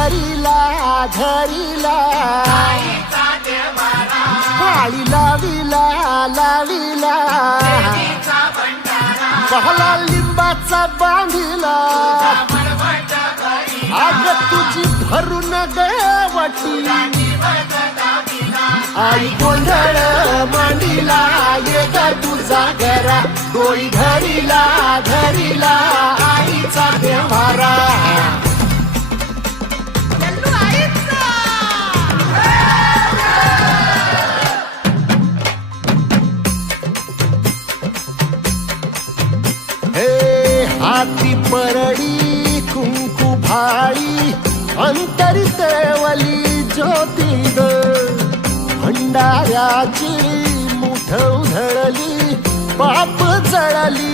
धरिला धरिला काळी लाविला लाविला पहला लिंबाचा बांधिला आग तुझी भरून गवटी आई गोंधळ मांडिला ये ग तुझा घरा डोळी धरिला धरिला आईचा देवारा हाती परडी कुंकू भाळी अंतरितवली ज्योती ग भंडाऱ्याची मुठ उधळली पाप जळली